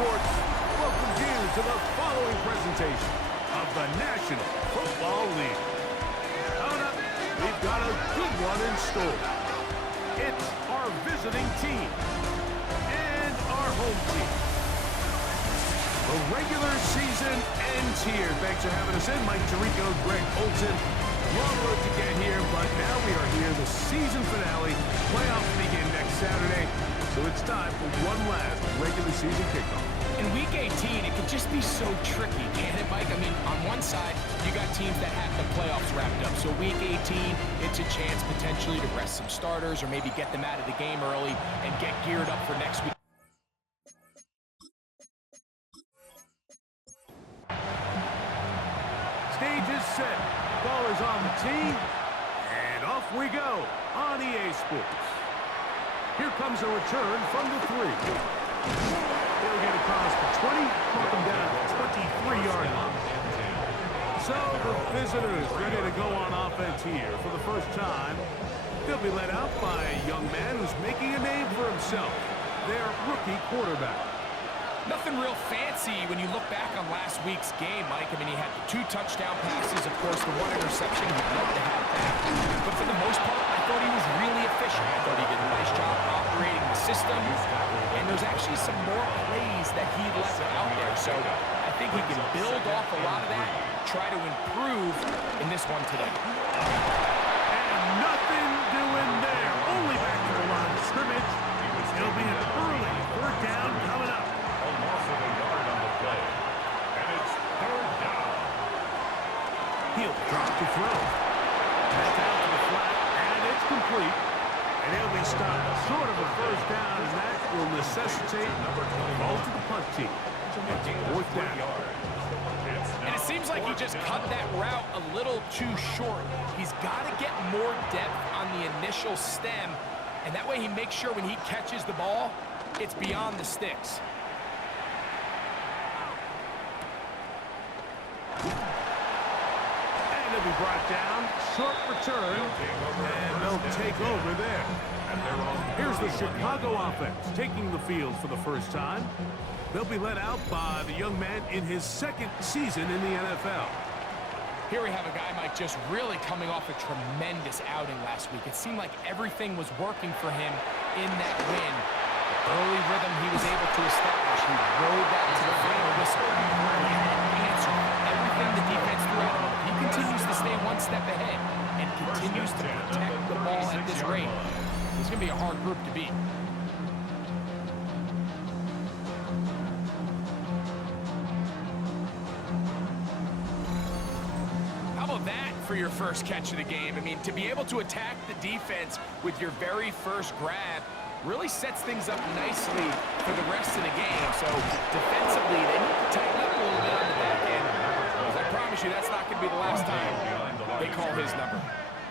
Sports welcomes you to the following presentation of the National Football League. Coming up, we've got a good one in store. It's our visiting team and our home team. The regular season ends here. Thanks for having us in. Mike Tirico, Greg Olson. Long road to get here, but now we are here. The season finale. Playoffs begin next Saturday. So it's time for one last regular season kickoff. In Week 18, it can just be so tricky, can't it, Mike? I mean, on one side, you got teams that have the playoffs wrapped up. So Week 18, it's a chance potentially to rest some starters or maybe get them out of the game early and get geared up for next week. Stage is set. Ball is on the tee. And off we go on EA Sports. Here comes a return from the 3. They'll get across the 20, mark them down at the 23-yard line. So the visitors ready to go on offense here for the first time. They'll be led out by a young man who's making a name for himself, their rookie quarterback. Nothing real fancy when you look back on last week's game, Mike. I mean, he had the 2 touchdown passes, of course, the 1 interception. He'd love to have that. But for the most part, I thought he was really efficient. I thought he did a nice job operating the system. And there's actually some more plays that he left out there. So I think he can build off a lot of that, try to improve in this one today. And nothing doing there. Only back to the line of scrimmage. It'll be an early 3rd down coming up. He'll drop to throw. Back out to the flat, and it's complete. And he'll be stopped short of a 1st down, and that will necessitate a ball to the punt team. It's 4th down. And it seems like he just cut that route a little too short. He's got to get more depth on the initial stem, and that way he makes sure when he catches the ball, it's beyond the sticks. Be brought down, short return, and they'll take over there. Here's the Chicago offense taking the field for the first time. They'll be led out by the young man in his 2nd season in the NFL. Here we have a guy, Mike, just really coming off a tremendous outing last week. It seemed like everything was working for him in that win. The early rhythm he was able to establish. He rode that to the final whistle. He had an answer for everything the defense threw at him. He continues to stay one step ahead and continues to protect the ball at this rate. It's going to be a hard group to beat. How about that for your first catch of the game? I mean, to be able to attack the defense with your very first grab really sets things up nicely for the rest of the game. So defensively, they need to tighten up a little bit on the back end. I promise you, that's not going to be the last time they call his number.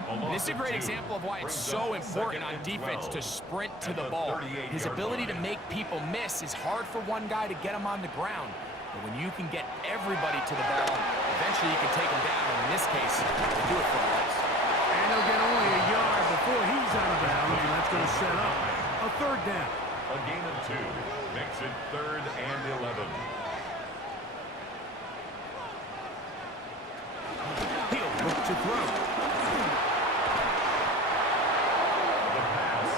And this is a great example of why it's so important on defense to sprint to the ball. His ability to make people miss is hard for one guy to get him on the ground. But when you can get everybody to the ball, eventually you can take him down. And in this case, they do it for a loss. And he'll get only a yard before he's out of bounds, and that's going to set up a 3rd down. A gain of 2 makes it 3rd and 11. He'll look to throw. The pass.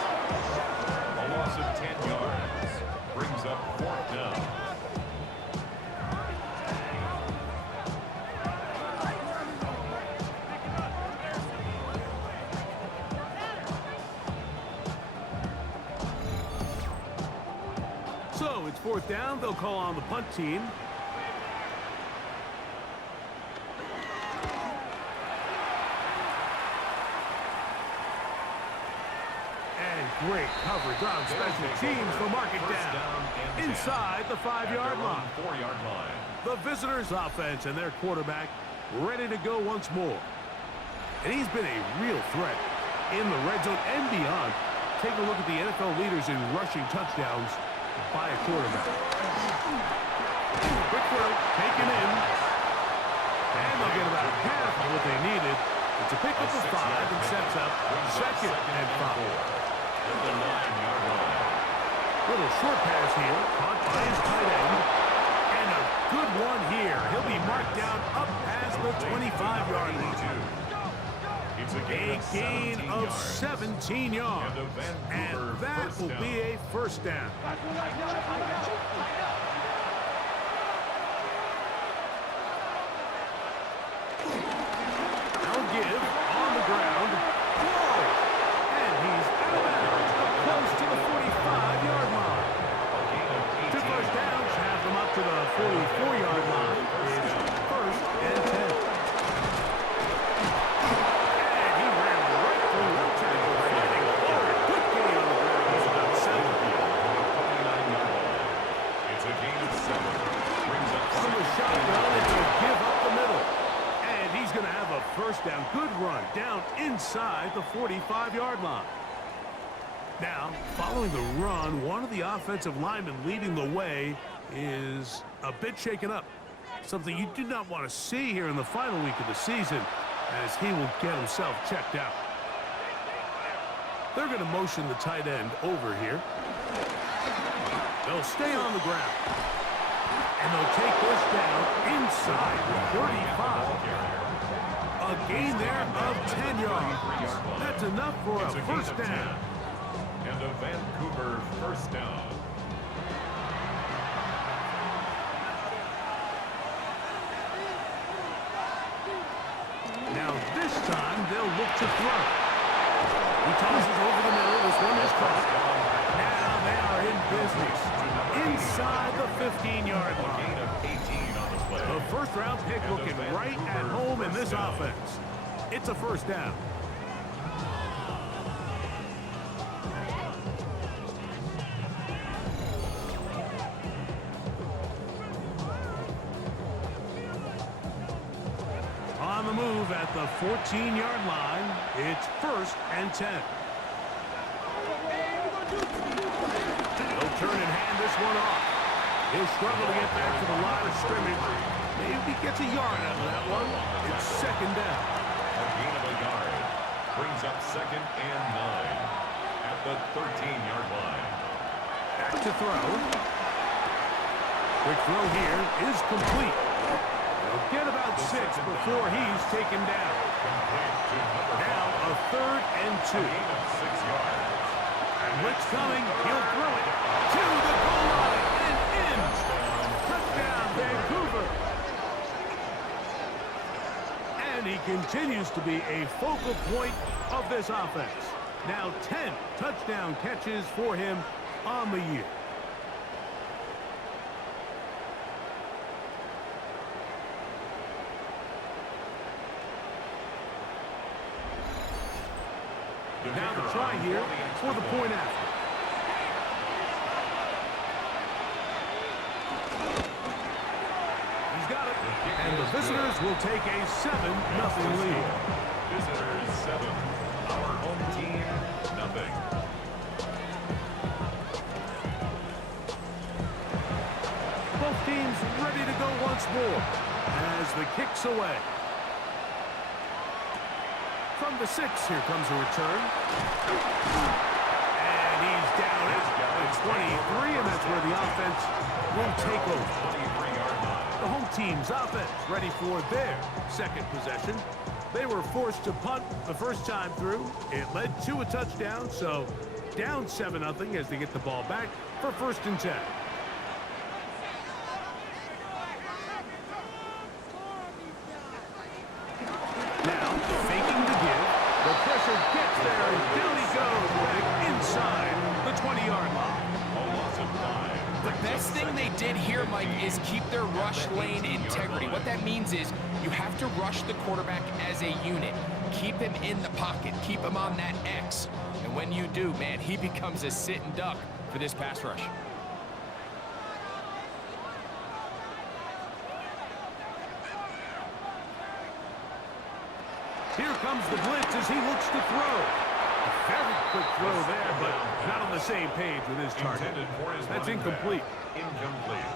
A loss of 10 yards. Brings up 4th down. So it's 4th down. They'll call on the punt team. Great coverage on special teams to mark it down inside the 5-yard line. 4-yard line. The visitors' offense and their quarterback ready to go once more. And he's been a real threat in the red zone and beyond. Take a look at the NFL leaders in rushing touchdowns by a quarterback. Quick throw, taken in. And they'll get about half of what they needed. It's a pickup of 5 and sets up 2nd and 5. The 9-yard line. Little short pass here, caught by his tight end. It's a gain of 17 yards. And that will be a first down. They'll give on the ground. Whoa! And he's out of bounds, up close to the 45-yard line. Two first downs have them up to the 44-yard line. It's first and 10. And he ran right through one tackle, fighting hard. Good gain on the ground. It's about 7. It's a gain of 7. Brings up From the shotgun, it's a give up the middle. And he's going to have a first down. Good run down inside the 45-yard line. Now, following the run, one of the offensive linemen leading the way is a bit shaken up. Something you do not want to see here in the final week of the season, as he will get himself checked out. They're going to motion the tight end over here. They'll stay on the ground. And they'll take this down inside the 35. A gain there of 10 yards. That's enough for a first down. And a Vancouver first down. Now this time they'll look to throw. He tosses over the middle. This one is caught. Now they are in business. Inside the 15-yard line. Gain of 18 on the play. The first-round pick looking right at home in this offense. It's a first down. On the move at the 14-yard line, it's first and 10. They'll turn and hand this one off. He'll struggle to get back to the line of scrimmage. Maybe gets a yard out of that one. It's second down. A gain of a yard. Brings up second and 9 at the 13-yard line. Back to throw. Quick throw here is complete. He'll get about 6 before he's taken down. Now a third and 2. A gain of 6 yards. And blitz coming. He'll throw it to the goal line and in. Touchdown, Vancouver. And he continues to be a focal point of this offense. Now 10 touchdown catches for him on the year. Now the try here for the point after. He's got it. And the visitors will take a 7-0 lead. Visitors 7. Our home team, nothing. Both teams ready to go once more as the kick's away. From the 6, here comes a return. And he's down at 23, and that's where the offense will take over. 23-yard line. The home team's offense ready for their second possession. They were forced to punt the first time through. It led to a touchdown, so down 7-0 as they get the ball back for first and 10. Now, faking the give. The pressure gets there, and down he goes back inside the 20-yard line. A loss of 5. The best thing they did here, Mike, is keep their rush lane integrity. What that means is you have to rush the quarterback as a unit. Keep him in the pocket. Keep him on that X. And when you do, man, he becomes a sitting duck for this pass rush. Here comes the blitz as he looks to throw. A very quick throw there, but not on the same page with his target. Intended for his That's running incomplete. back. Incomplete.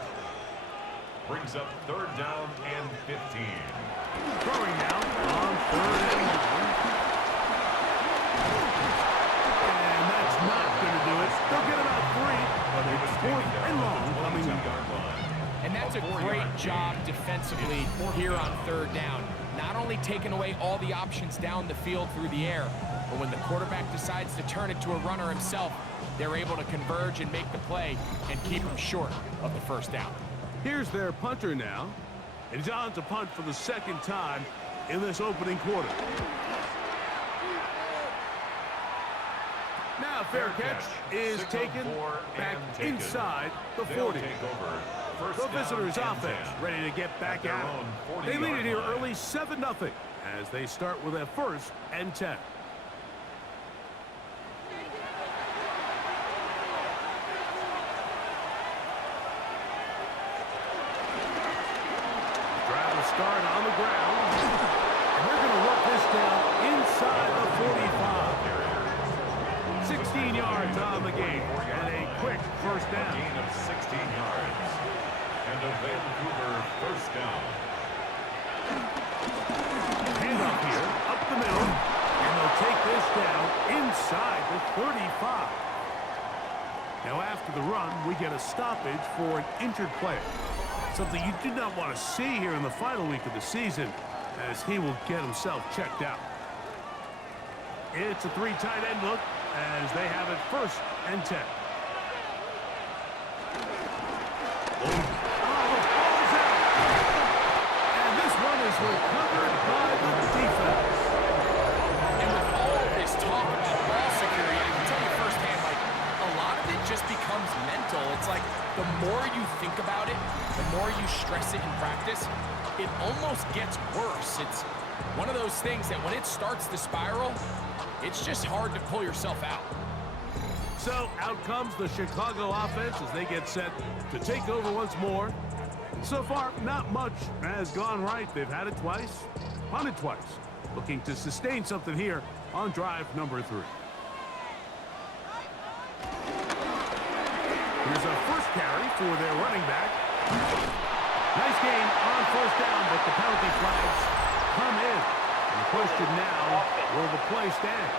Brings up third down and 15. Throwing now on third and 1. And that's not going to do it. They'll get about 3, but it's fourth and long coming up. And that's a great job defensively here on third down. not only taking away all the options down the field through the air, but when the quarterback decides to turn it to a runner himself, they're able to converge and make the play and keep him short of the first down. Here's their punter now. And he's on to punt for the second time in this opening quarter. Now fair catch is taken back inside the 40. The visitors' offense ready to get back at it. They lead it here early 7-0 as they start with a 1st and 10. Drive will start on the ground. And they're going to work this down inside the 45. 16 yards on the game and a quick first down. Gain of 16 yards. And a Vancouver first down. Handoff here, up the middle, and they'll take this down inside the 35. Now after the run, we get a stoppage for an injured player. Something you do not want to see here in the final week of the season, as he will get himself checked out. It's a 3 tight end look as they have it 1st and 10. Is recovered by the defense. And with all this talk about ball security, I can tell you firsthand, like, a lot of it just becomes mental. It's like the more you think about it, the more you stress it in practice, it almost gets worse. It's one of those things that when it starts to spiral, it's just hard to pull yourself out. So out comes the Chicago offense as they get set to take over once more. So far, not much has gone right. They've had it twice, punted twice. Looking to sustain something here on drive number 3. Here's a first carry for their running back. Nice game on first down, but the penalty flags come in. And the question now, will the play stand?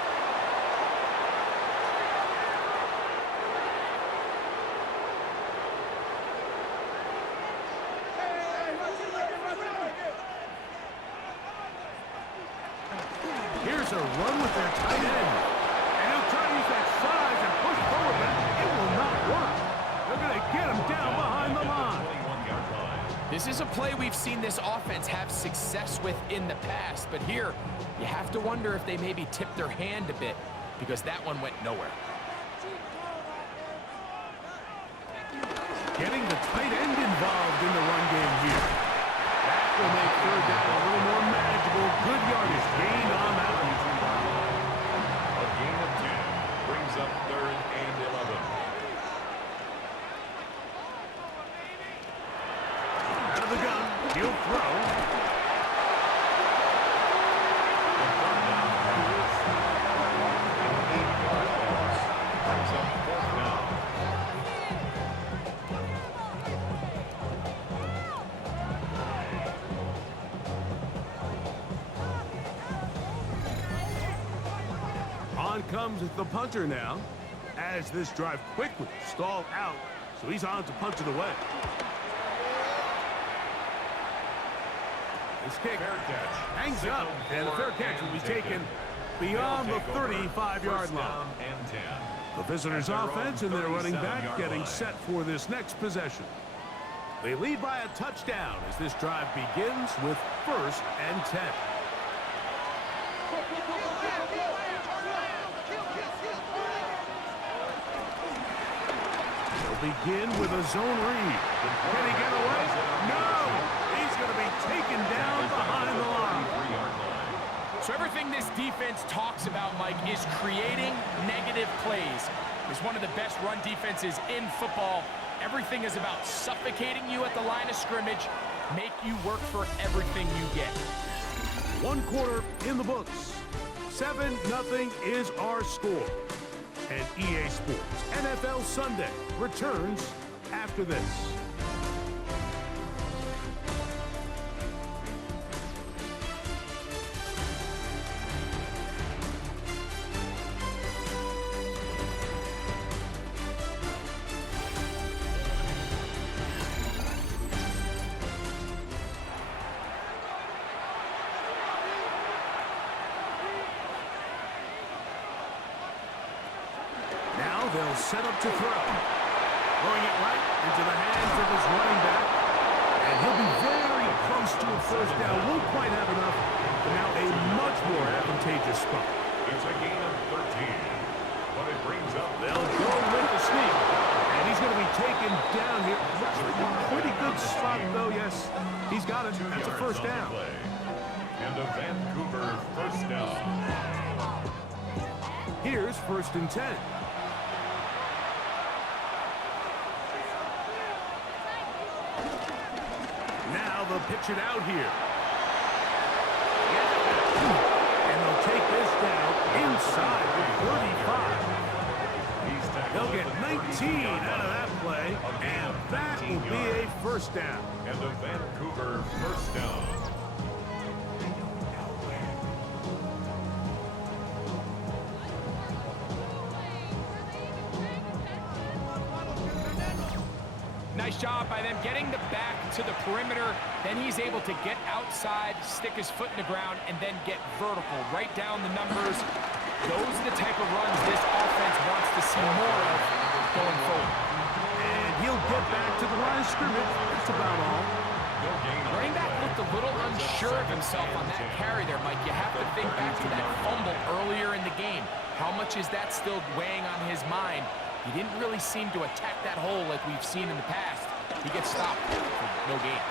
Here's a run with their tight end. And he'll try to use that size and push forward, but it will not work. They're going to get him down behind the line. This is a play we've seen this offense have success with in the past, but here you have to wonder if they maybe tipped their hand a bit because that one went nowhere. Getting the tight end involved in the run game here. That will make third down a little more manageable. Good yardage gained on that one. A gain of 10 brings up 3rd and 11. Out of the gun, he'll throw. The 3rd down pass. An 8-yard loss brings up 4th down. On comes the punter now, as this drive quickly stalled out, so he's on to punt it away. This kick hangs up, and the fair catch will be taken beyond the 35-yard line. And 10. The visitors' offense and their running back getting set for this next possession. They lead by a touchdown as this drive begins with 1st and 10. Begin with a zone read. Can he get away? No! He's going to be taken down behind the line. So everything this defense talks about, Mike, is creating negative plays. It's one of the best run defenses in football. Everything is about suffocating you at the line of scrimmage, make you work for everything you get. 1 quarter in the books. 7-0 is our score. And EA Sports NFL Sunday returns after this. they'll set up to throw. Throwing it right into the hands of his running back. And he'll be very close to a first down. Won't quite have enough, but now a much more advantageous spot. It's a gain of 13. But it brings up... They'll go with the sneak. And he's going to be taken down here. Looks like a pretty good spot, though. Yes, he's got it. That's a first down. And a Vancouver first down. Here's 1st and 10. Now they'll pitch it out here. And they'll take this down inside the 35. They'll get 19 out of that play, and that will be a first down. And a Vancouver first down. Nice job by them getting the back to the perimeter. Then he's able to get outside, stick his foot in the ground, and then get vertical. Right down the numbers. Those are the type of runs this offense wants to see more of going forward. And he'll get back to the line of scrimmage. That's about all. Running back looked a little unsure of himself on that carry there, Mike. You have to think back to that fumble earlier in the game. How much is that still weighing on his mind? He didn't really seem to attack that hole like we've seen in the past. He gets stopped for no gain.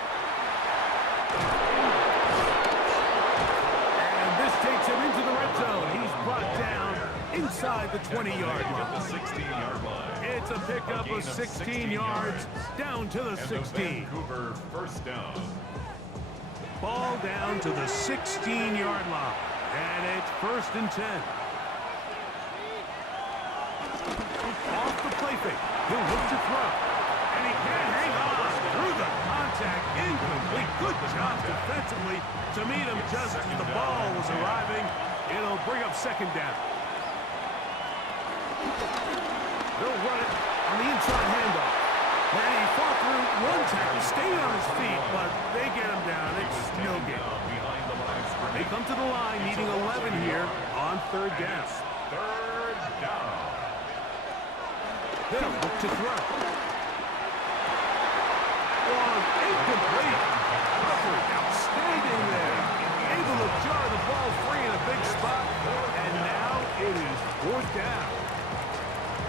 And this takes him into the red zone. He's brought down inside the 20-yard line. The 16-yard line. It's a pickup of 16 yards down to the 16. Vancouver first down. Ball down to the 16-yard line. And it's 1st and 10. Off the play fake. He'll look to throw. And he can't hang on through the contact. Incomplete. Good job defensively to meet him just as the ball was arriving. It'll bring up 2nd down. They'll run it on the inside handoff. And he fought through one tackle, stayed on his feet, but they get him down. It's no game. They come to the line, needing 11 here on 3rd down. 3rd down. They'll look to throw. One, incomplete. Outstanding there. Able to jar the ball free in a big spot. And now it is 4th down.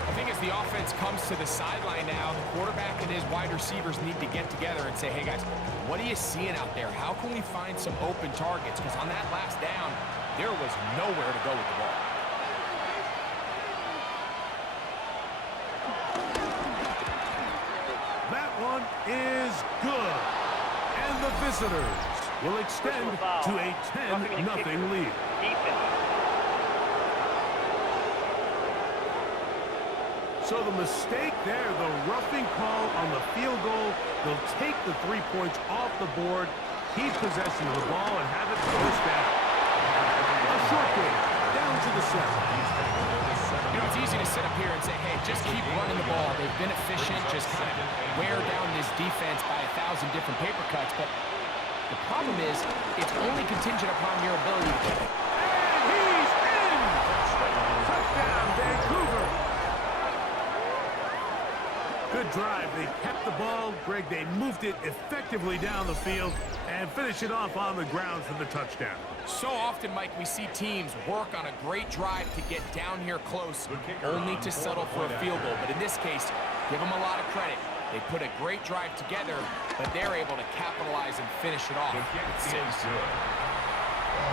I think as the offense comes to the sideline now, the quarterback and his wide receivers need to get together and say, hey guys, what are you seeing out there? How can we find some open targets? Because on that last down, there was nowhere to go with the ball. That one is good. And the visitors will extend to a 10-0 lead. So the mistake there, the roughing call on the field goal, they'll take the 3 points off the board, keep possession of the ball, and have it first down. A short game, down to the 7. You know, it's easy to sit up here and say, hey, just keep running the ball. They've been efficient, just kind of wear down this defense by 1,000 different paper cuts. But the problem is, it's only contingent upon your ability to get it. And he's in! Touchdown, Vancouver! Good drive. They kept the ball. Greg, they moved it effectively down the field and finish it off on the ground for the touchdown. So often, Mike, we see teams work on a great drive to get down here close, only to settle for a field goal. But in this case, give them a lot of credit. They put a great drive together, but they're able to capitalize and finish it off. The kick is good.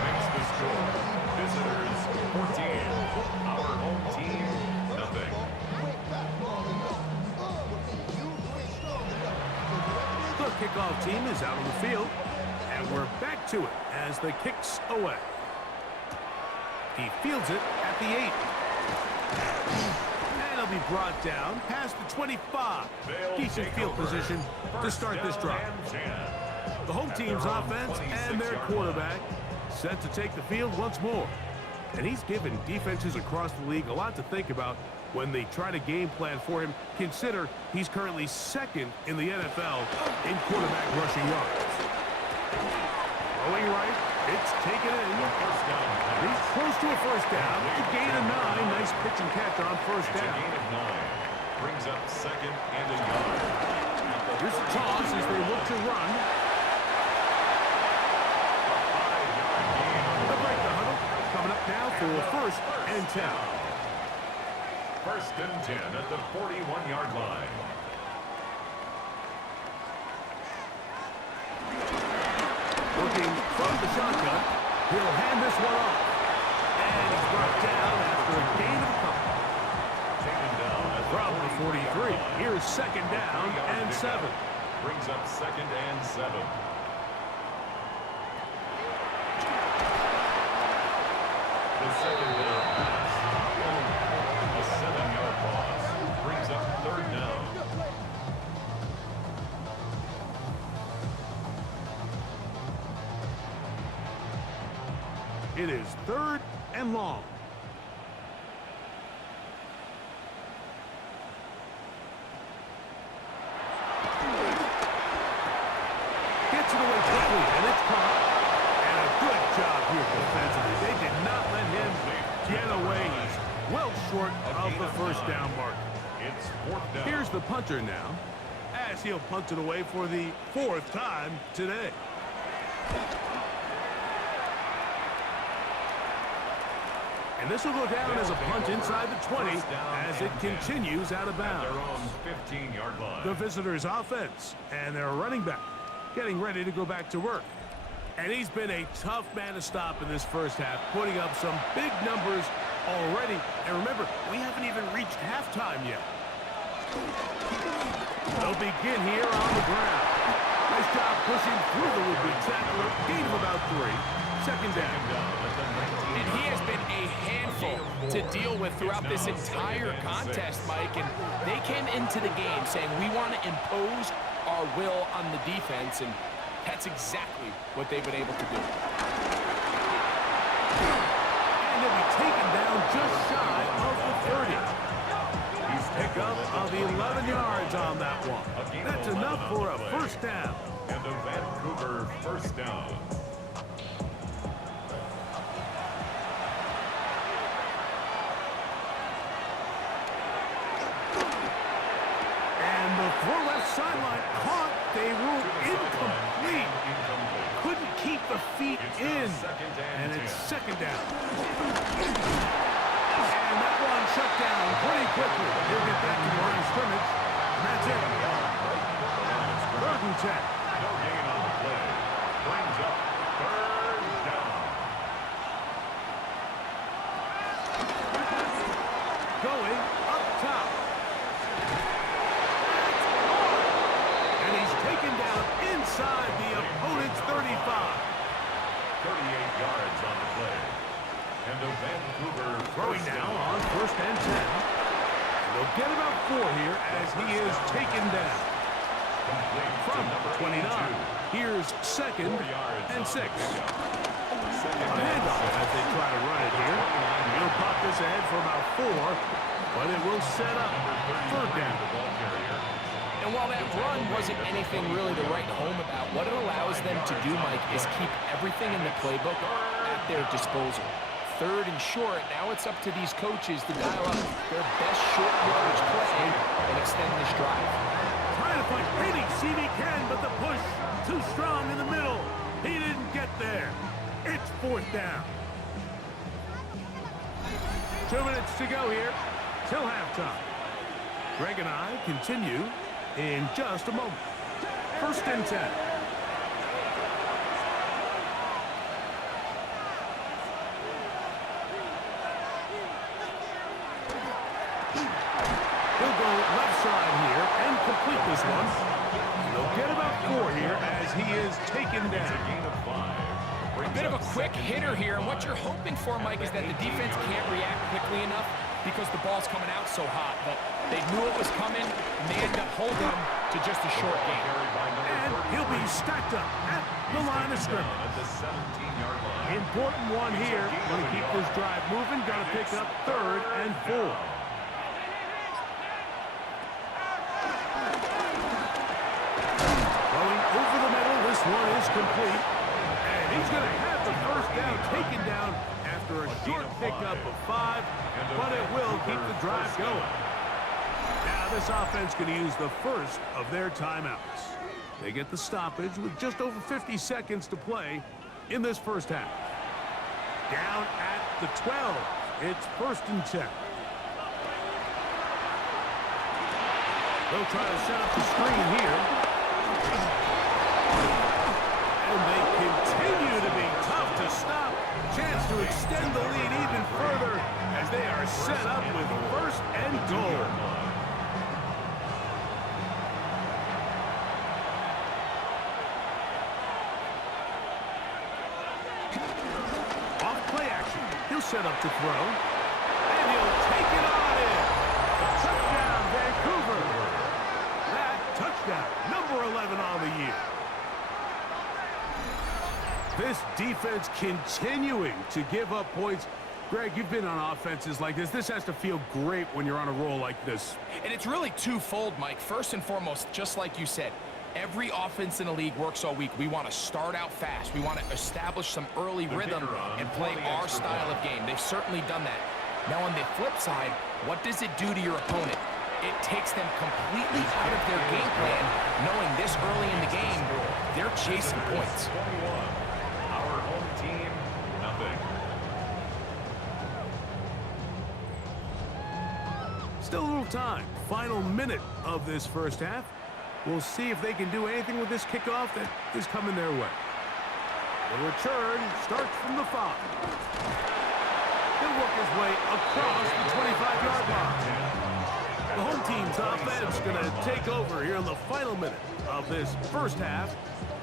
Makes the score. Visitors 14. Our home team, nothing. The kickoff team is out on the field, and we're back to it as the kick's away. He fields it at the 8. And he'll be brought down past the 25. Decent field position to start this drive. The home team's offense and their quarterback set to take the field once more. And he's given defenses across the league a lot to think about when they try to game plan for him. Consider he's currently 2nd in the NFL in quarterback rushing yards. Throwing right, It's taken in. First down pass. He's close to a first down. It's a gain of 9. Nice pitch and catch on first It's a down. gain of 9. Brings up second and a yard. Here's a toss as they look to run. They'll break the huddle. Coming up now for first and 10. First and 10 at the 41-yard line. Looking from the shotgun. He'll hand this one off. And he's brought down after a gain of a couple. Taken down at From the 43. Here's second down and 7. Brings up second and 7. The second down pass. A 7-yard loss. Brings up third down. It is third and long. Gets it away quickly, and it's caught. And a good job here defensively. They did not let him get away. He's well short of the first down mark. It's fourth down. Here's the punter now, as he'll punt it away for the 4th time today. And this will go down as a punt inside the 20 as it continues out of At their bounds. own 15-yard line. The visitors' offense and their running back getting ready to go back to work. And he's been a tough man to stop in this first half, putting up some big numbers already. And remember, we haven't even reached halftime yet. They'll begin here on the ground. Nice job pushing through the would-be tackler. Gain of about 3. Second down. And he has been a handful to deal with throughout this entire contest, Mike. And they came into the game saying, we want to impose our will on the defense, and that's exactly what they've been able to do. And they'll be taken down just shy of the 30. He's picked up of 11 yards on that one. That's enough for a first down. And a Vancouver first down. And the throw left sideline caught. They ruled incomplete. Couldn't keep the feet in. And it's second down. And that one shut down pretty quickly. He'll get back to the line of scrimmage. And that's it. Third and 10. No gain on the play. Brings up third down. Going up top. And he's taken down inside the opponent's 35. 38 yards on the play. And a Vancouver Throwing now on first and 10. And they'll get about 4 here as he is taken down. From 29. Here's second and 6. A handoff as they try to run it here. He'll pop this ahead for about 4, but it will set up third down. And while that run wasn't anything really to write home about, what it allows them to do, Mike, is keep everything in the playbook at their disposal. Third and short, now it's up to these coaches to dial up their best short yardage play and extend this drive. Trying to find any seam he can, but the push too strong in the middle. He didn't get there. It's fourth down. 2 minutes to go here till halftime. Greg and I continue in just a moment. First and 10. He'll go left side here and complete this one. They'll get about 4 here as he is taken down. A bit of a quick hitter here, and what you're hoping for, Mike, is that the defense can't react quickly enough because the ball's coming out so hot. But they knew it was coming, and they ended up holding him to just a short gain. And he'll be stacked up at the line of scrimmage. Important one here. Want to keep this drive moving. Got to pick up third and 4. Going over the middle. This one is complete. And he's going to have the first down taken down after a short pickup of 5, but it will keep the drive going. Now this offense going to use the first of their timeouts. They get the stoppage with just over 50 seconds to play in this first half. Down at the 12. It's 1st and 10. They'll try to set up the screen here. And they continue to be tough to stop. Chance to extend the lead even further as they are set up with 1st and goal. Off play action. He'll set up to throw. And he'll take it on in. Touchdown, Vancouver. That touchdown, number 11 on the year. This defense continuing to give up points. Greg, you've been on offenses like this. This has to feel great when you're on a roll like this. And it's really twofold, Mike. First and foremost, just like you said, every offense in the league works all week. We want to start out fast. We want to establish some early rhythm and play our style of game. They've certainly done that. Now on the flip side, what does it do to your opponent? It takes them completely out of their game plan, knowing this early in the game, they're chasing points. Our home team, nothing. Still a little time. Final minute of this first half. We'll see if they can do anything with this kickoff that is coming their way. The return starts from the 5. He'll work his way across the 25-yard line. The home team's offense going to take over here in the final minute of this first half.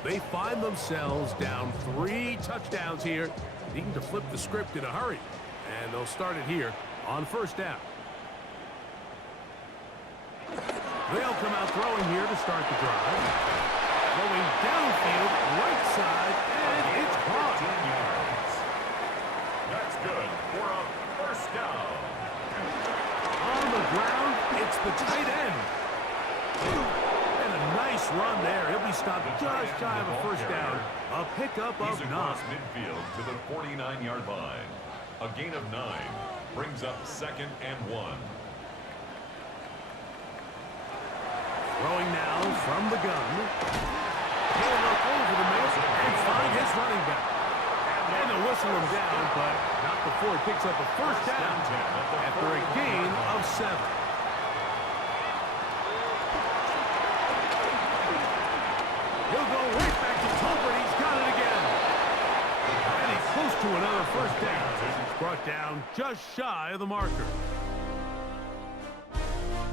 They find themselves down 3 touchdowns here, needing to flip the script in a hurry. And they'll start it here on 1st down. They'll come out throwing here to start the drive. Throwing downfield, right side, and it's caught. That's good for a 1st down. On the ground, it's the tight end. And a nice run there. He'll be stopped just shy of a 1st down. A pickup of 9. Across midfield to the 49-yard line. A gain of 9 brings up 2nd and 1. Throwing now from the gun. He'll look over the middle and find his running back. And they'll whistle him down, but not before he picks up a 1st down after a gain of 7. He'll go right back to Tolbert. He's got it again. And he's close to another 1st down. He's brought down just shy of the marker.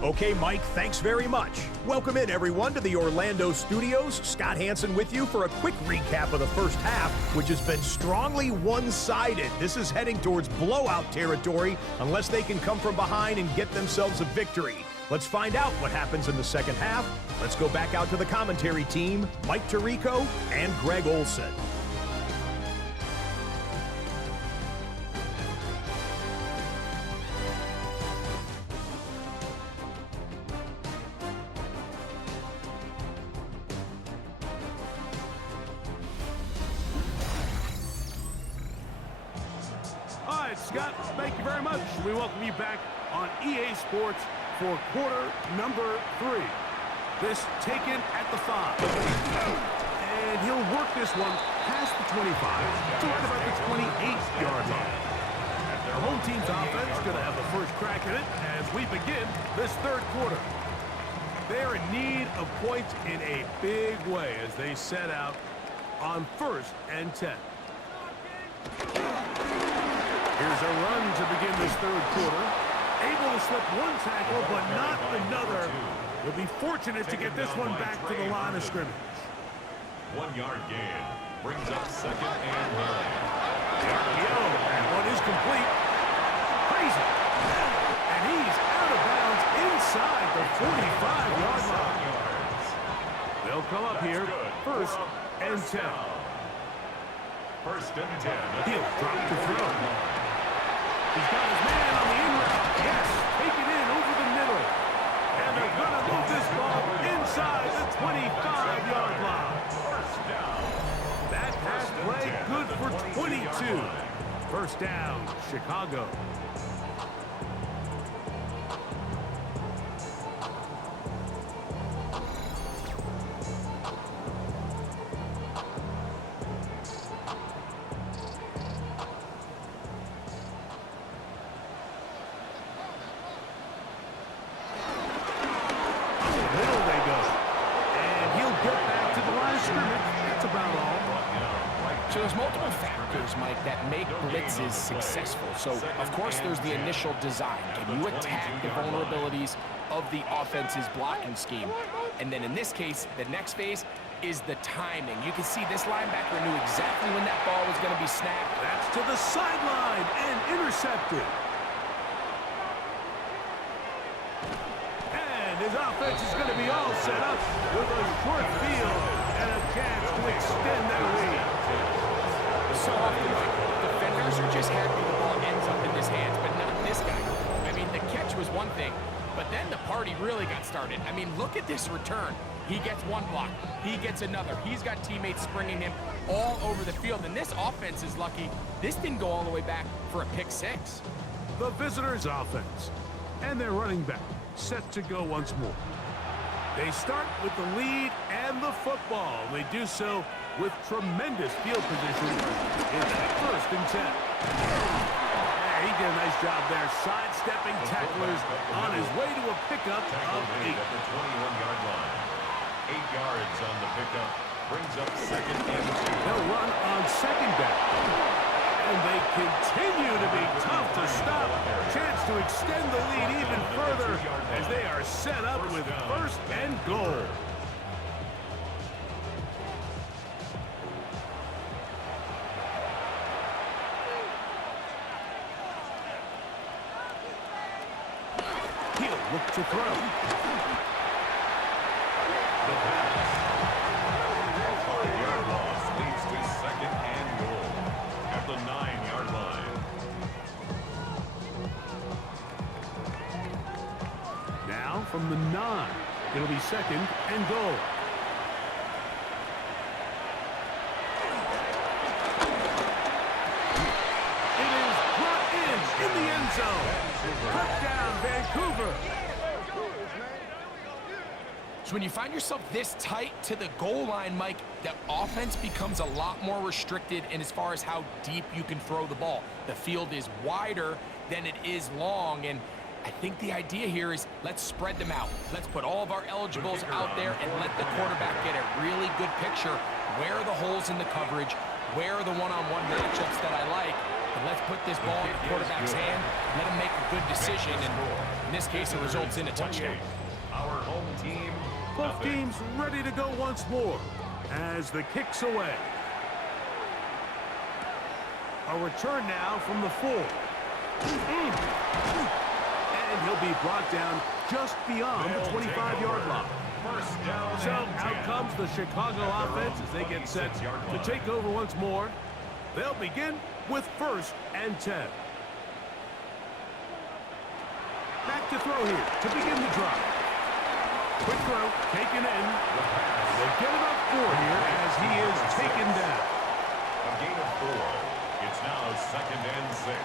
Okay, Mike, thanks very much. Welcome in, everyone, to the Orlando studios. Scott Hansen with you for a quick recap of the first half, which has been strongly one-sided. This is heading towards blowout territory unless they can come from behind and get themselves a victory. Let's find out what happens in the second half. Let's go back out to the commentary team, Mike Tirico and Greg Olson. Scott, thank you very much. We welcome you back on EA Sports for quarter number 3. This taken at the 5. And he'll work this one past the 25 to right about the 28-yard line. The home team's offense is going to have the first crack at it as we begin this 3rd quarter. They're in need of points in a big way as they set out on 1st and 10. Here's a run to begin this 3rd quarter. Able to slip one tackle, but not another. He'll be fortunate to get this one back to the line of scrimmage. 1-yard gain brings up 2nd and 9. That one is complete. Crazy. And he's out of bounds inside the 45-yard line. They'll come up here 1st and 10. 1st and 10. He'll drop to throw. He's got his man on the in route. Yes, take it in over the middle. And they're going to move this ball inside the 25-yard line. That pass play good for 2. First down, Chicago. So there's multiple factors, Mike, that make blitzes successful. So, of course, there's the initial design. Can you attack the vulnerabilities of the offense's blocking scheme? And then in this case, the next phase is the timing. You can see this linebacker knew exactly when that ball was going to be snapped. That's to the sideline and intercepted. And his offense is going to be all set up with a short field and a chance to extend that lead. So often, defenders are just happy the ball ends up in his hands, but not this guy. I mean, the catch was one thing, but then the party really got started. I mean, look at this return. He gets one block. He gets another. He's got teammates springing him all over the field, and this offense is lucky. This didn't go all the way back for a pick six. The visitors' offense and their running back set to go once more. They start with the lead and the football. They do so with tremendous field position. It's 1st and 10. Yeah, he did a nice job there, sidestepping tacklers on his way to a pickup of 8. At the 21-yard line. 8 yards on the pickup. Brings up 2nd and 2. They'll run on 2nd down. And they continue to be tough to stop. Chance to extend the lead even further as they are set up with 1st and goal. He'll look to throw. The pass. A 5-yard loss leads to 2nd and goal at the 9-yard line. Now from the 9, it'll be 2nd and goal. It is brought in the end zone. Touchdown, Vancouver. So when you find yourself this tight to the goal line, Mike, the offense becomes a lot more restricted in as far as how deep you can throw the ball. The field is wider than it is long, and I think the idea here is let's spread them out. Let's put all of our eligibles out there and let the quarterback get a really good picture. Where are the holes in the coverage? Where are the one-on-one matchups that I like? And let's put this ball in the quarterback's hand, let him make a good decision, and in this case, it results in a touchdown. Our home team. Both teams ready to go once more as the kick's away. A return now from the 4. And he'll be brought down just beyond the 25-yard line. So out comes the Chicago offense as they get set to take over once more. They'll begin with 1st and 10. Back to throw here to begin the drive. Quick throw, taken in. They get it up 4 here as he is taken down. A gain of 4. It's now 2nd and 6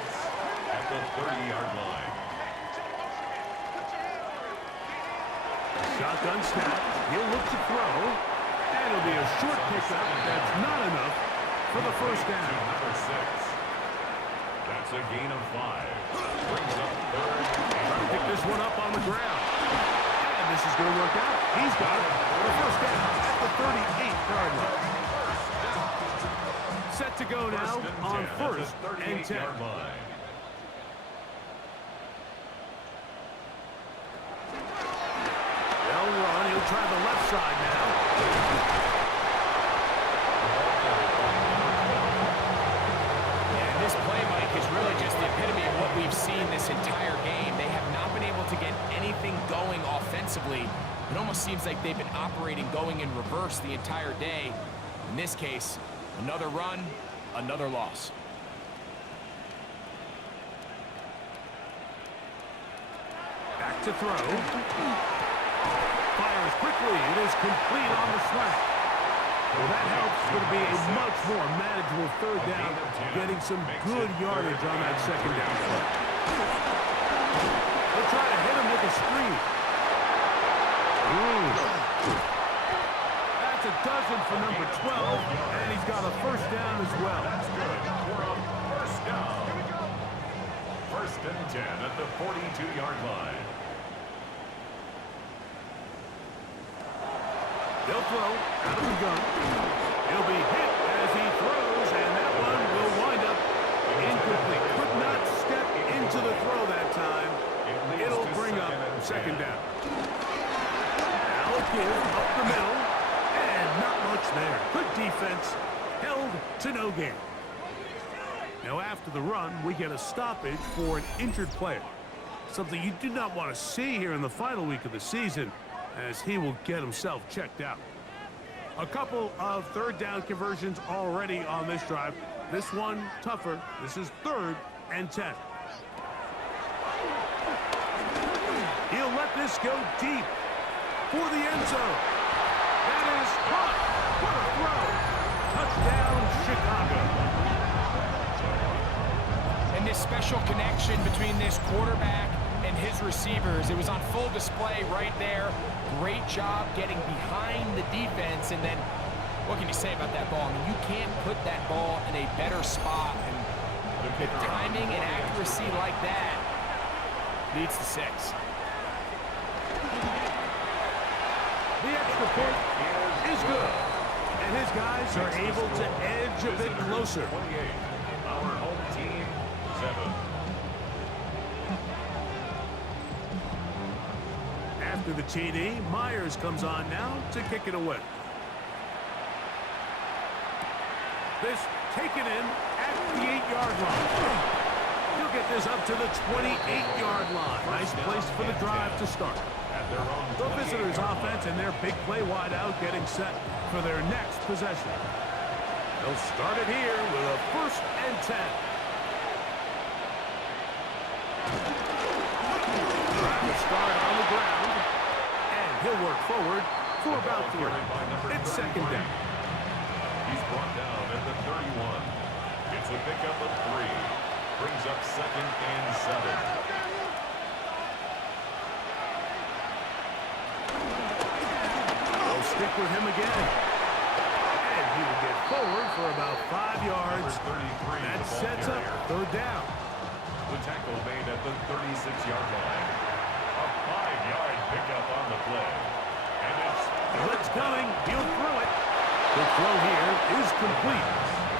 at the 30-yard line. Shotgun snap. He'll look to throw. And it'll be a short pickup. That's not enough for the 1st down. Number 6. That's a gain of 5. Brings up 3rd. Trying to pick this one up on the ground. And this is going to work out. He's got it. The 1st down at the 38-yard line. Set to go now on 1st and 10. They'll run. He'll try the left side now. And this play, Mike, is really just the epitome of what we've seen this entire game. They have not been able to get anything going offensively. It almost seems like they've been operating going in reverse the entire day. In this case, another run, another loss. Back to throw. Fires quickly. It is complete on the slant. that helps. It's going to be a much more manageable third down, getting some good yardage on that second down play. They'll try to hit him with a screen. That's a dozen for number 12, and he's got a first down as well. That's good for a first down. First and 10 at the 42-yard line. They'll throw out of the gun. He'll be hit as he throws, and that one will wind up incomplete. Could not step into the throw that time. It'll bring up second down. Now again, up the middle, and not much there. Good defense, held to no gain. Now after the run, we get a stoppage for an injured player. Something you do not want to see here in the final week of the season, as he will get himself checked out. A couple of third down conversions already on this drive. This one tougher. This is 3rd and 10. He'll let this go deep for the end zone. That is caught. What a throw. Touchdown, Chicago. And this special connection between this quarterback and his receivers, it was on full display right there. Great job getting behind the defense, and then what can you say about that ball? I mean, you can't put that ball in a better spot, and the timing and accuracy like that leads to 6. The extra point is good, and his guys are able to edge a bit closer. 28, our home team, 7. After the TD, Myers comes on now to kick it away. This taken in at the 8-yard line. He'll get this up to the 28-yard line. Nice place for the drive to start. The visitors' offense and their big play wideout getting set for their next possession. They'll start it here with a 1st and 10. Trying to start on the ground, and he'll work forward for about 3. It's second down. He's brought down at the 31. It's a pickup of 3. Brings up 2nd and 7. They'll stick with him again. And he will get forward for about 5 yards. That sets up 3rd down. The tackle made at the 36-yard line. A 5-yard pickup on the play. And it's Blitz coming. He'll throw it. The throw here is complete.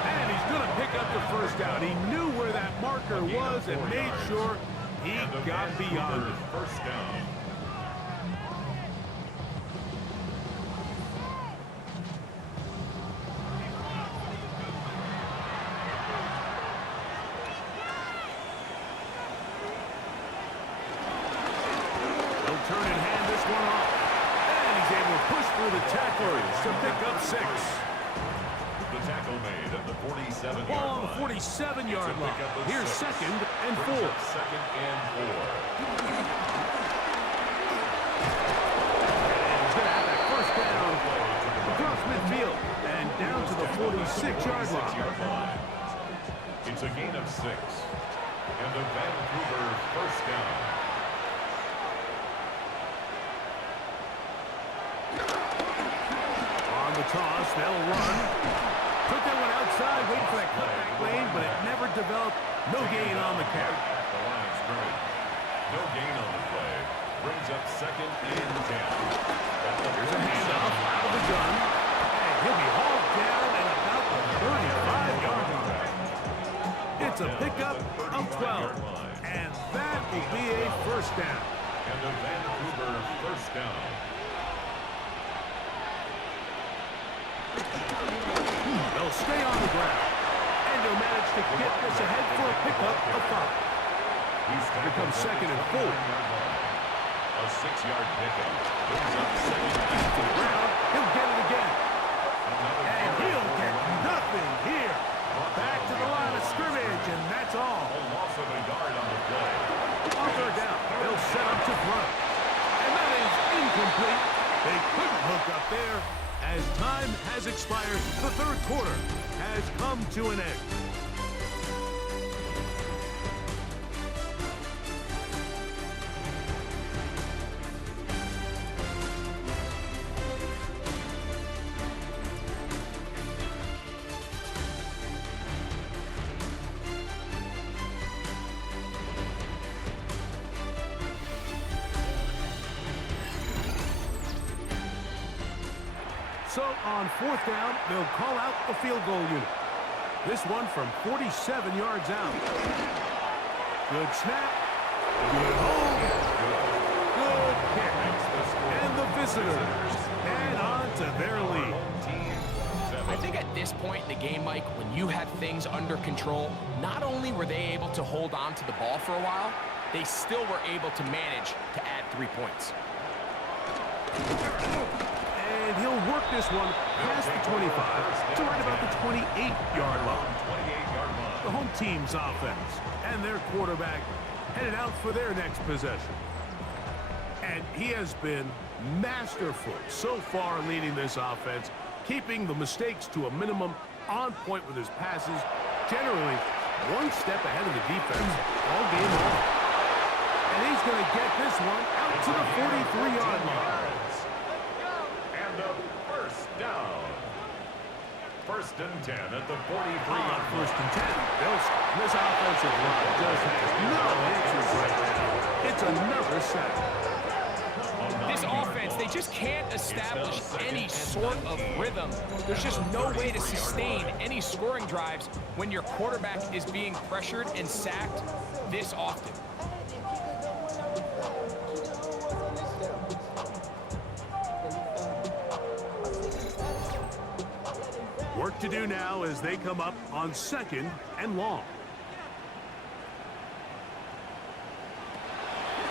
And he's going to pick up the first down. He knew where that marker was and made sure he got beyond it. First down. He'll turn and hand this one off. And he's able to push through the tacklers to pick up 6. The tackle made at the 47-yard Ball on the line. 47-yard line. Here's 2nd and 4. 2nd and 4. He's going to have that first down across midfield and down to the 46-yard line. It's a gain of 6. And a Vancouver first down. On the toss, they'll run. Took that one outside, waiting for that cutback lane, but it never developed. No gain on the carry. The line is scrimmage. No gain on the play. Brings up 2nd and 10. Here's a handoff out of the gun. And he'll be hauled down at about the 35-yard line. It's a pickup of 12. And that will be a first down. And a Vancouver first down. They'll stay on the ground. And they'll manage to get this ahead for a pickup of 5. Here comes 2nd and 4. A 6-yard pickup. Brings up 2nd and To the ground. He'll get it again. And he'll get nothing here. Back to the line of scrimmage, and that's all. A loss of a yard on the play. On 3rd down, they'll set up to throw. And that is incomplete. They couldn't hook up there as Time has expired. The third quarter has come to an end. So on fourth down, they'll call out the field goal unit. This one from 47 yards out. Good snap. Good hold. Good kick. And the visitors add on to their lead. I think at this point in the game, Mike, when you have things under control, not only were they able to hold on to the ball for a while, they still were able to manage to add 3 points. And he'll work this one past the 25 to right about the 28-yard line. The home team's offense and their quarterback headed out for their next possession. And he has been masterful so far leading this offense, keeping the mistakes to a minimum, on point with his passes, generally one step ahead of the defense all game long. And he's going to get this one out to the 43-yard line. The first down. First and 10 at the 43. First and 10. This offensive line just has no answers right now. It's another sack. This offense, they just can't establish any sort of rhythm. There's just no way to sustain any scoring drives when your quarterback is being pressured and sacked this often. Work to do now as they come up on second and long.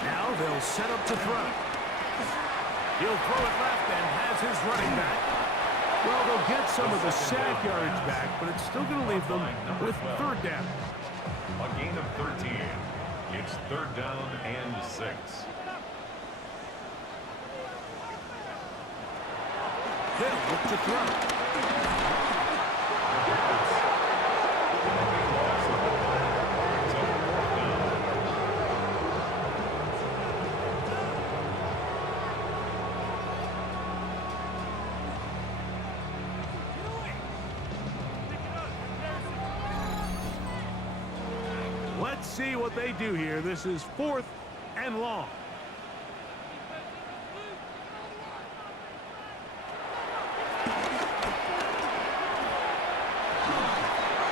Now they'll set up to throw. He'll throw it left and has his running back. Well, they'll get some of the sack yards back, but it's still going to leave them with third down. A gain of 13. It's third down and 6. They'll look to throw. Let's see what they do here. This is fourth and long.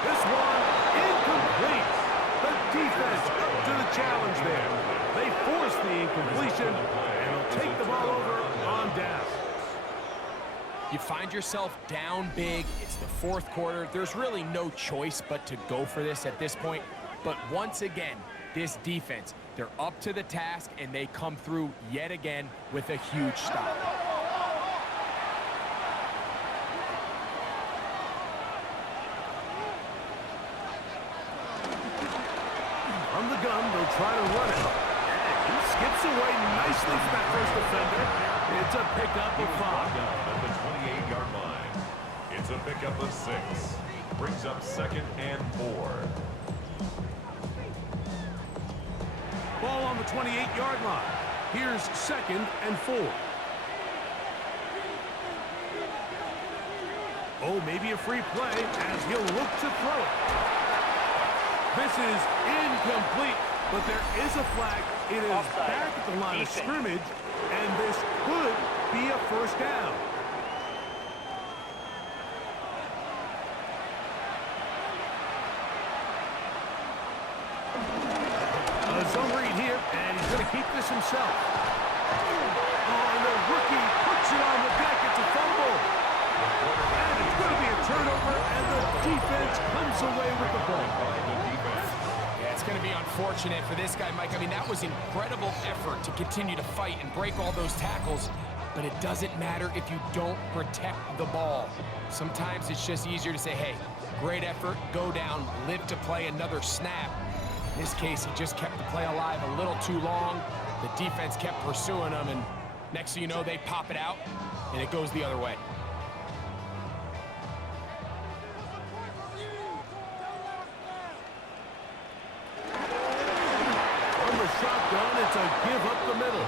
This one incomplete. The defense up to the challenge there. They force the incompletion and will take the ball over on down. You find yourself down big. It's the fourth quarter. There's really no choice but to go for this at this point. But once again, this defense, they're up to the task, and they come through yet again with a huge stop. From the gun, they'll try to run it. And he skips away nicely from that first defender. It's a pickup of 5. At the 28-yard line. It's a pickup of 6. Brings up second and 4. Ball on the 28-yard line. Here's second and 4. Oh, maybe a free play as he'll look to throw it. This is incomplete, but there is a flag. It is back at the line of scrimmage, and this could be a first down. A zone read here, and he's going to keep this himself. Oh, and the rookie puts it on the deck. It's a fumble. And it's going to be a turnover, and the defense comes away with the ball. Yeah, it's going to be unfortunate for this guy, Mike. I mean, that was incredible effort to continue to fight and break all those tackles, but it doesn't matter if you don't protect the ball. Sometimes it's just easier to say, hey, great effort, go down, live to play another snap. In this case, he just kept the play alive a little too long. The defense kept pursuing him, and next thing you know, they pop it out, and it goes the other way. to give up the middle.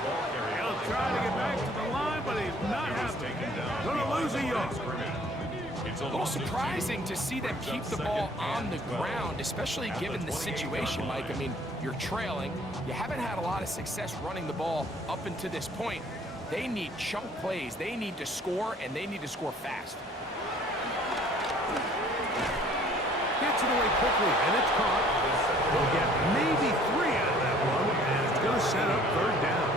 He'll try to get back to the line, but he's not happy. Gonna lose a yard. A little surprising to see them keep the ball on the ground, especially given the situation, Mike. I mean, you're trailing. You haven't had a lot of success running the ball up until this point. They need chunk plays. They need to score, and they need to score fast. Gets it away quickly, and it's caught. They'll get maybe 3 out of that one, and it's going to set up third down.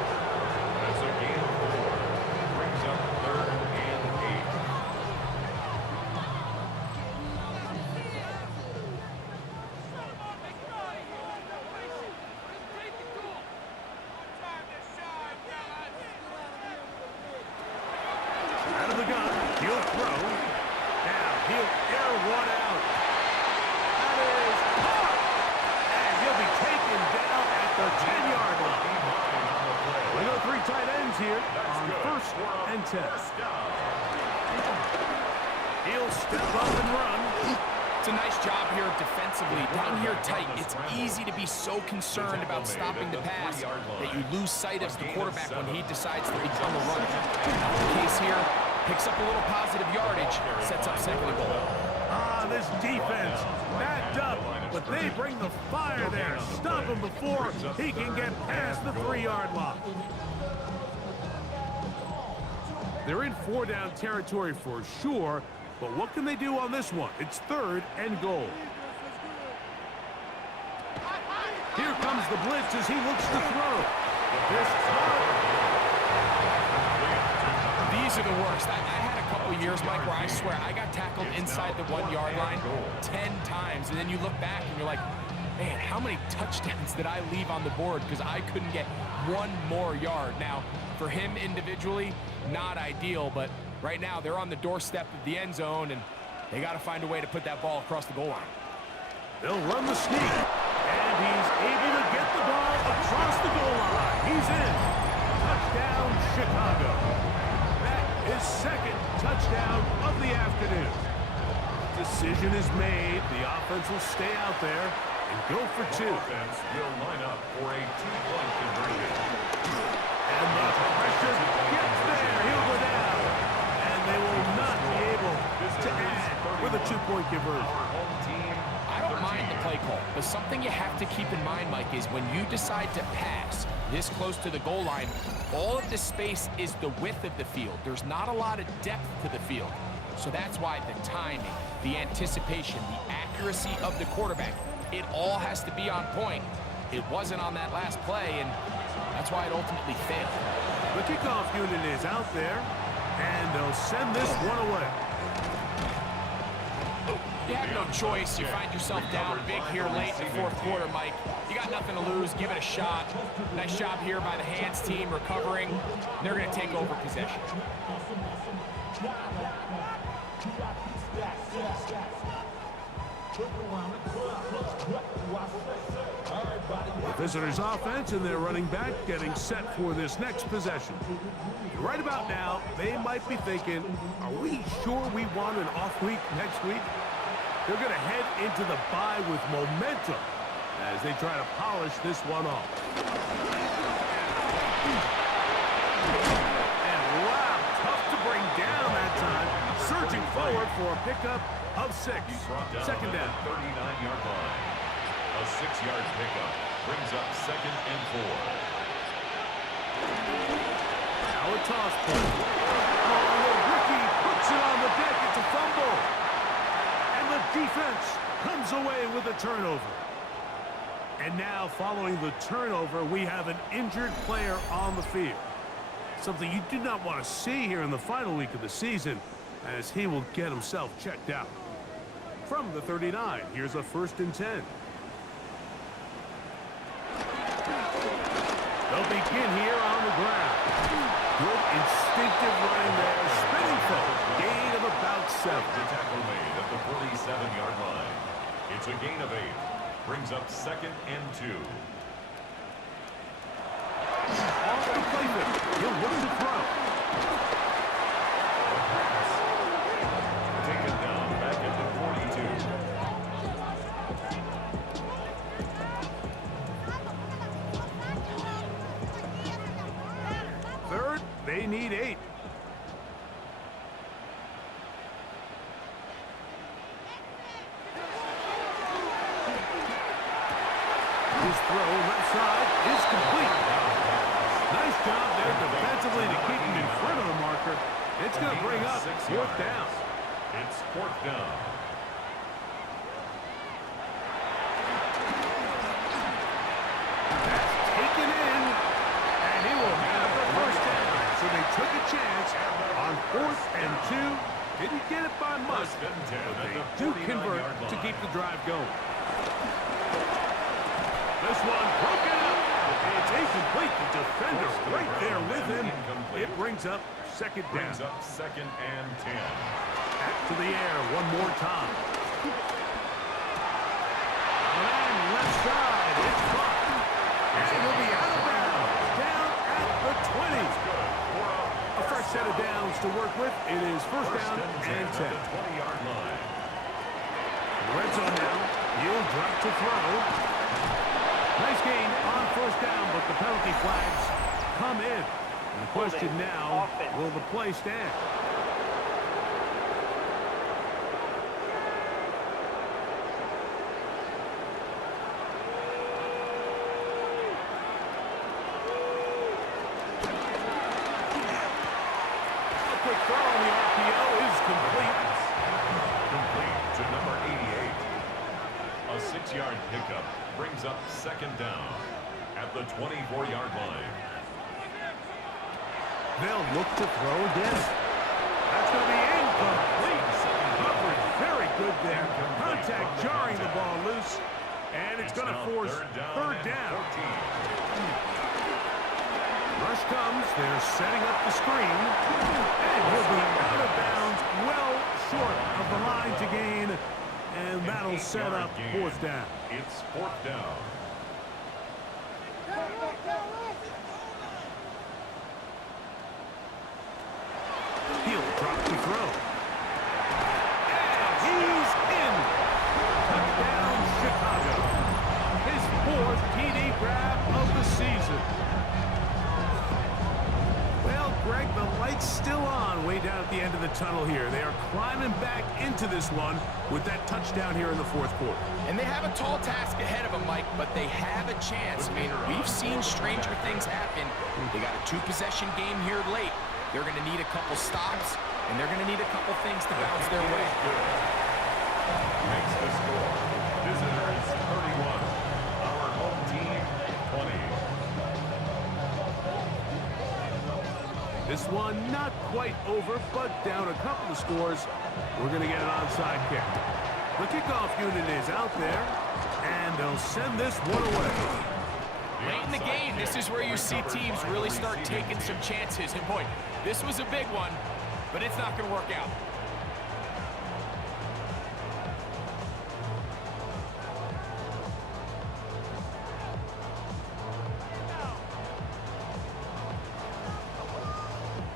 That's a gain of 4. Brings up 3rd and 8. Out of the gun, he'll throw. Now he'll air one out. That is caught. And he'll be taken down at the 10-yard line. We go 3 tight ends here on 1st and 10. He'll step up and run. It's a nice job here defensively. Down here tight, it's easy to be so concerned about stopping the pass that you lose sight of the quarterback when he decides to become a runner. Not the case here. Picks up a little positive yardage, sets up 2nd and goal. Ah, this defense backed up, but they bring the fire there. Stop him before he can get past the 3-yard line. They're in 4-down territory for sure, but what can they do on this one? It's 3rd and goal. Here comes the blitz as he looks to throw. This These are the worst. I had a couple years, Mike, where I swear I got tackled inside the 1-yard line 10 times, and then you look back and you're like, man, how many touchdowns did I leave on the board because I couldn't get 1 more yard? Now, for him individually, not ideal, but right now they're on the doorstep of the end zone, and they got to find a way to put that ball across the goal line. They'll run the sneak, and he's able to get the ball across the goal line. He's in. Touchdown, Chicago. That is 2nd touchdown of the afternoon. Decision is made. The offense will stay out there and go for 2. Offense will line up for a 2-point conversion. And the pressure gets there. He'll go down. And they will not be able to add with a 2-point conversion. I don't mind the play call, but something you have to keep in mind, Mike, is when you decide to pass this close to the goal line, all of the space is the width of the field. There's not a lot of depth to the field. So that's why the timing, the anticipation, the accuracy of the quarterback, it all has to be on point. It wasn't on that last play, and that's why it ultimately failed. The kickoff unit is out there, and they'll send this one away. You have no choice. You find yourself down big here late in the 4th quarter, Mike. You got nothing to lose. Give it a shot. Nice job here by the hands team recovering. They're going to take over possession. The visitors' offense and their running back getting set for this next possession. Right about now, they might be thinking, are we sure we want an off week next week? They're going to head into the bye with momentum as they try to polish this one off. And wow, tough to bring down that time. Surging forward for a pickup of 6. 2nd down. 39-yard line. A 6-yard pickup brings up 2nd and 4. Now a toss play. Oh, the rookie puts it on the deck. It's a fumble. And the defense comes away with a turnover. And now, following the turnover, we have an injured player on the field. Something you do not want to see here in the final week of the season, as he will get himself checked out. From the 39, here's a 1st and 10. They'll begin here on the ground. Good instinctive running there. Spinning forward. Gain of about 7. The tackle made at the 47-yard line. It's a gain of 8. Brings up 2nd and 2. Off the playman. He'll look to throw. Taken down back at the 42. They need 8. His throw left side is complete. Nice job there defensively to keep him in front of the marker. It's going to bring up 4th down. It's 4th down. That's taken in, and he will have the 1st down. So they took a chance on 4th and 2. Didn't get it by much, but they do convert to keep the drive going. This one broken up. It's incomplete. The defender right there with him. It brings up 2nd down. Brings up 2nd and 10. Back to the air one more time. And left side. It's caught. And it'll be out of bounds. Down at the 20. A fresh set of downs to work with. It is 1st down and 10. 20-yard line. Red zone now. He'll drop to throw. Nice gain on 1st down, but the penalty flags come in. And the question now, will the play stand? A quick throw on the RPO is complete. Complete to number 88. A 6-yard pickup brings up 2nd down at the 24-yard line. They'll look to throw again. That's going to be incomplete. Coverage very good there. Contact jarring the ball loose. And it's going to force 3rd down. Rush comes. They're setting up the screen. And he'll be out of bounds, well short of the line to gain. And that'll set up 4th down. It's 4th down. He'll drop the throw. And he's in. Touchdown, Chicago. His 4th TD grab of the season. Well, Greg, the light's still on way down at the end of the tunnel here. They are climbing back into this one with that touchdown here in the 4th quarter. And they have a tall task ahead of them, Mike, but they have a chance. I mean, we've seen stranger things happen. They got a 2-possession game here late. They're going to need a couple stops, and they're going to need a couple things to bounce their way. Makes the score. Visitors 31. Our home team 20. This one not quite over, but down a couple of scores. We're going to get an onside kick. The kickoff unit is out there, and they'll send this one away. Late in the game, this is where you see teams really start taking some chances. And boy, this was a big one, but it's not going to work out.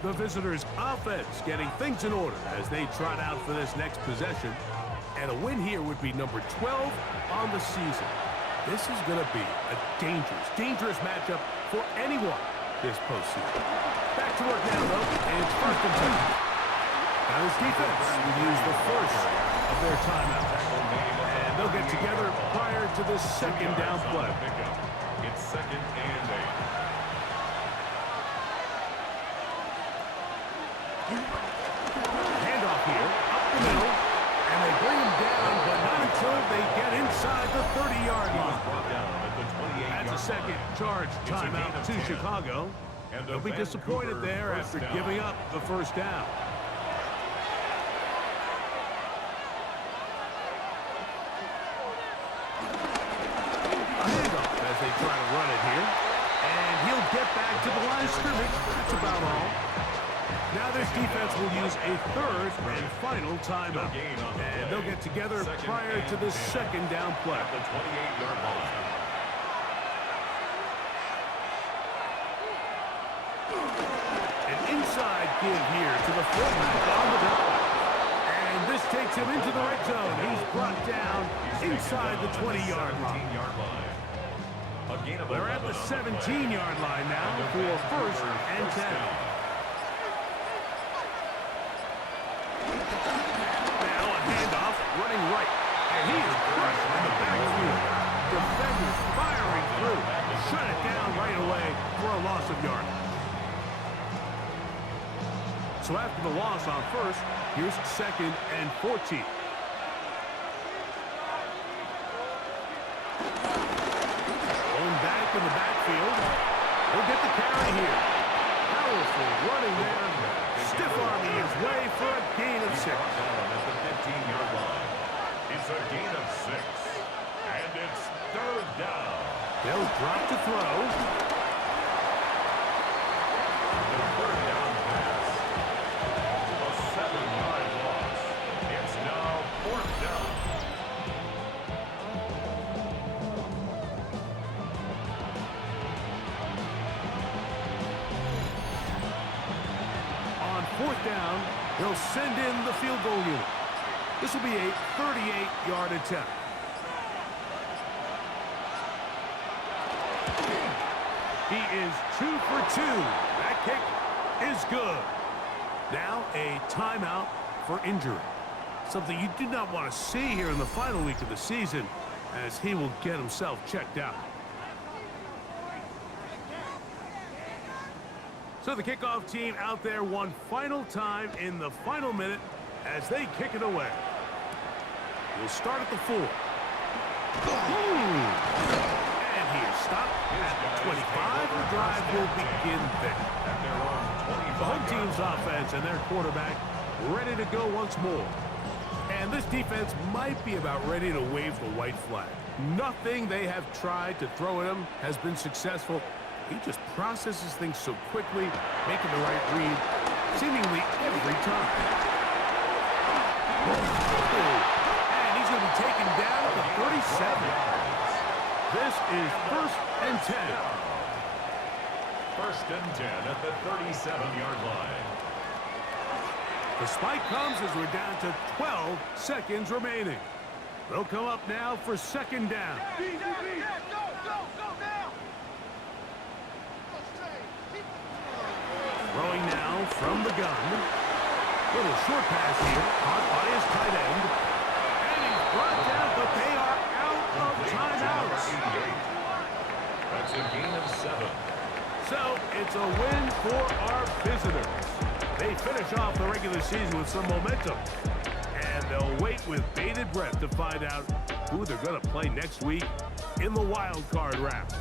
The visitors' offense getting things in order as they trot out for this next possession. And a win here would be number 12 on the season. This is going to be a dangerous matchup for anyone this postseason. Back to work now, though, and it's 1st and 10. Now this defense will use the first of their timeouts. And they'll get together prior to this 2nd down play. It's 2nd and 8. Handoff here, up the middle, and they bring him down, but not until they get inside the 30-yard line. That's a 2nd charge timeout to Chicago. They'll be disappointed there after giving up the 1st down. A handoff as they try to run it here. And he'll get back to the line of scrimmage. That's about all. Now this defense will use a 3rd and final timeout. And they'll get together prior to the 2nd down play. The 28-yard line. An inside give here to the fullback on the drive. And this takes him into the red zone. He's brought down inside the 20-yard line. A gain of They're at the 17-yard line now for 1st and 10. right. And he is crushed in the backfield. Defenders firing through. Shut it down right away for a loss of yardage. So after the loss on first, here's 2nd and 14. Going back in the backfield. He'll get the carry here. Powerful running there. Stiff-arming his way for a gain of 6. At the 15-yard line. It's a gain of 6. And it's 3rd down. They'll drop to throw. The 3rd down pass. A 7-yard loss. It's now 4th down. On 4th down, they'll send in the field goal unit. This will be a 38-yard attempt. He is 2 for 2. That kick is good. Now a timeout for injury. Something you do not want to see here in the final week of the season, as he will get himself checked out. So the kickoff team out there one final time in the final minute as they kick it away. We'll start at the 4. And he is stopped at 25. The drive will begin there. The home team's offense and their quarterback ready to go once more. And this defense might be about ready to wave the white flag. Nothing they have tried to throw at him has been successful. He just processes things so quickly, making the right read seemingly every time. And he's going to be taken down at the 37. This is 1st and 10. 1st and 10 at the 37-yard line. The spike comes as we're down to 12 seconds remaining. They'll come up now for 2nd down. Throwing now from the gun. Little short pass here, caught by his tight end. And he's brought down, but they are out of timeouts. That's a gain of 7. So it's a win for our visitors. They finish off the regular season with some momentum. And they'll wait with bated breath to find out who they're going to play next week in the wild card round.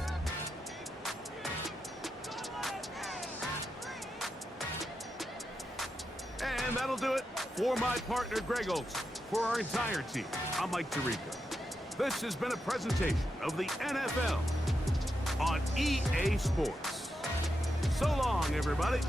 And that'll do it for my partner, Greg Olson. For our entire team, I'm Mike Tirico. This has been a presentation of the NFL on EA Sports. So long, everybody.